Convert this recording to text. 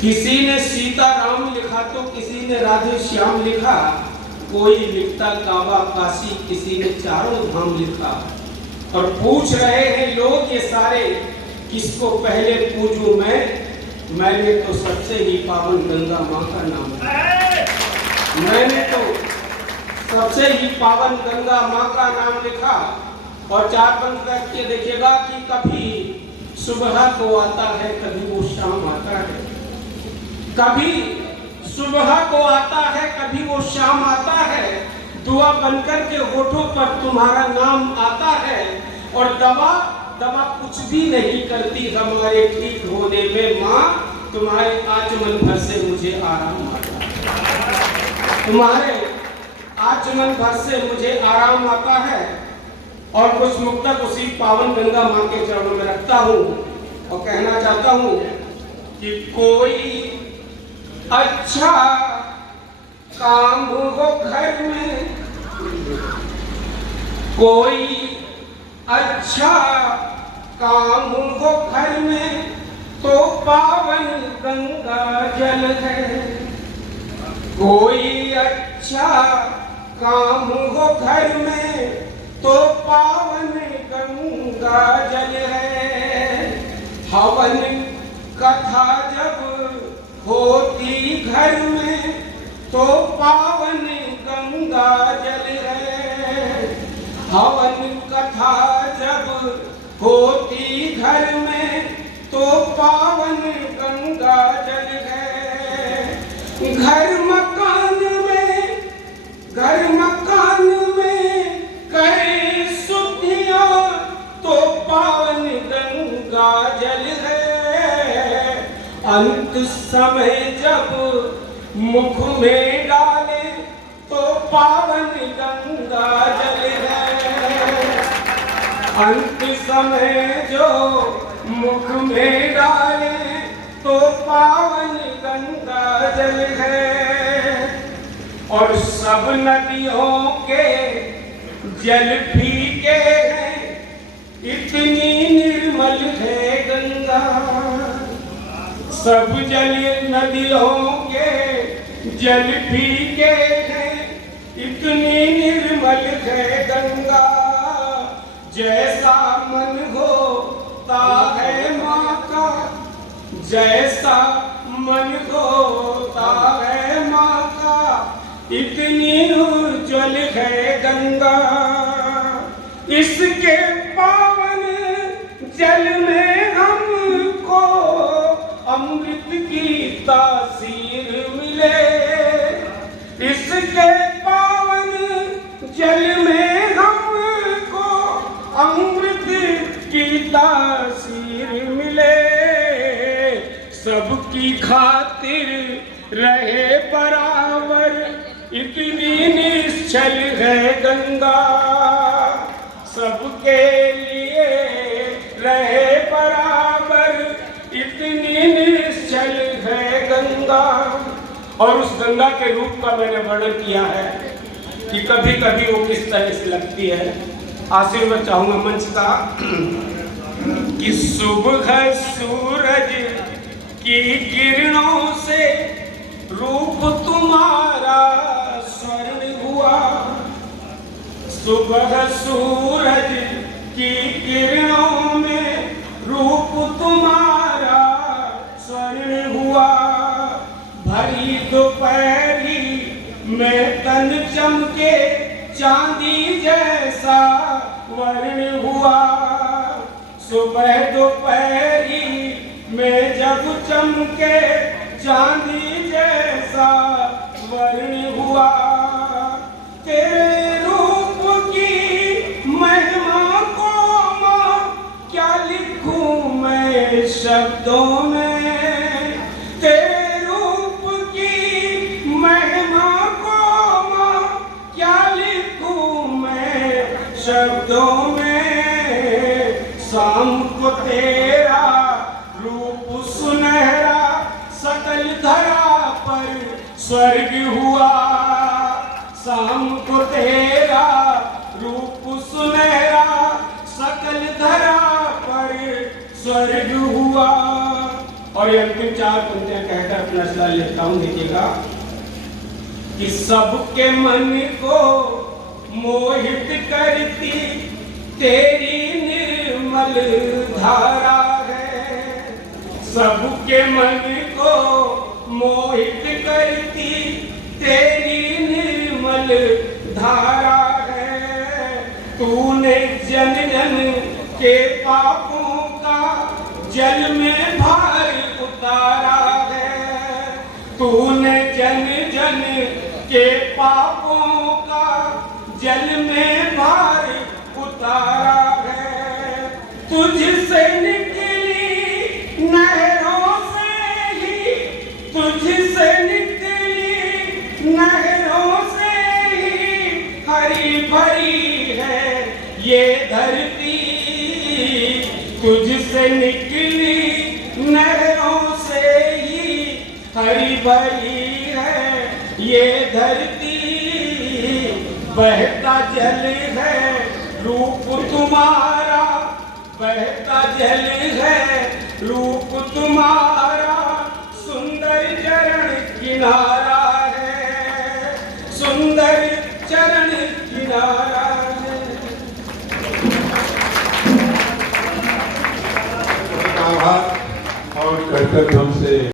किसी ने सीता राम लिखा तो किसी ने राधे श्याम लिखा, कोई लिखता काबा काशी, किसी ने चारों धाम लिखा। और पूछ रहे हैं लोग ये सारे किसको पहले पूजूं मैंने तो सबसे ही पावन गंगा माँ का नाम लिखा। मैंने तो सबसे ही पावन गंगा माँ का नाम लिखा। और चार पंथ बैठ के देखिएगा कि कभी सुबह को आता है, कभी वो शाम आता है, कभी सुबह को आता है, कभी वो शाम आता है। दुआ बनकर के होठों पर तुम्हारा नाम आता है। और दवा कुछ भी नहीं करती हमारे ठीक होने में माँ, तुम्हारे आचमन भर से मुझे आराम आता है, तुम्हारे आचमन भर से मुझे आराम आता है। और कुछ मुक्तक उसी पावन गंगा माँ के चरणों में रखता हूँ और कहना चाहता हूँ कि कोई अच्छा काम हो घर में, कोई अच्छा काम हो घर में तो पावन गंगा जल है। कोई अच्छा काम हो घर में तो पावन गंगा जल है। हवन कथा जब होती घर में तो पावन गंगा जल है। हवन कथा जब होती घर में तो पावन गंगा जल है। घर मकान में करे शुद्धियां तो पावन गंगा जल है। अंत समय जब मुख में डाले तो पावन गंगा जल है। अंत समय जो मुख में डाले तो पावन गंगा जल है। और सब नदियों के जल फीके हैं, इतनी निर्मल है गंगा। सब जल नदियों के जल फीके हैं, इतनी निर्मल है गंगा। जैसा मन होता है माँ का, जैसा मन होता है माँ का, इतनी उज्ज्वल है गंगा। इसके पावन जल में हमको अमृत की तासीर मिले। इसके पावन जल में हमको अमृत की तासीर मिले। सबकी खातिर रहे बराबर, इतनी निश्चल है गंगा। सबके लिए रहे बराबर, इतनी निश्चल है गंगा। और उस गंगा के रूप का मैंने वर्णन किया है कि कभी कभी वो किस तरह से लगती है। आशीर्वाद चाहूंगा मंच का कि सुबह सूरज की किरणों से रूप तुम्हारा स्वर्ण हुआ। सुबह सूरज की किरणों में रूप तुम्हारा स्वर्ण हुआ। भरी दोपहरी में तन चमके चांदी जैसा वर्ण हुआ। सुबह दोपहरी में जब चमके चांदी जैसा वर्ण हुआ। तेरे रूप की महिमा को माँ क्या लिखूं मैं शब्दों में। तेरे रूप की महिमा को माँ क्या लिखूं मैं शब्दों में। शाम को तेरा रूप सुनहरा सकल धरा पर स्वर्ग हुआ। शाम को तेरा रूप सुनहरा सकल धरा पर स्वर्ग हुआ। और ये अंतिम 4 पंक्तियां कहकर अपना शिलान्यास लेता हूं। देखिएगा कि सबके मन को मोहित करती तेरी निर्मल धारा है। सबके मन को मोहित करती तेरी निर्मल धारा है। तूने जन जन के पापों का जल में भार उतारा है। तूने जन जन के पापों का जल में भार उतारा है। तुझसे निकली नहरों से ही, तुझसे निकली नहरों से ही हरी भरी है ये धरती। तुझसे निकली नहरों से ही हरी भरी है ये धरती। बहता जल है रूप तुम्हारा, बहता जल है रूप तुम्हारा। सुंदर चरण किनारा है, सुंदर चरण किनारा है। आभार और कर्तव्य से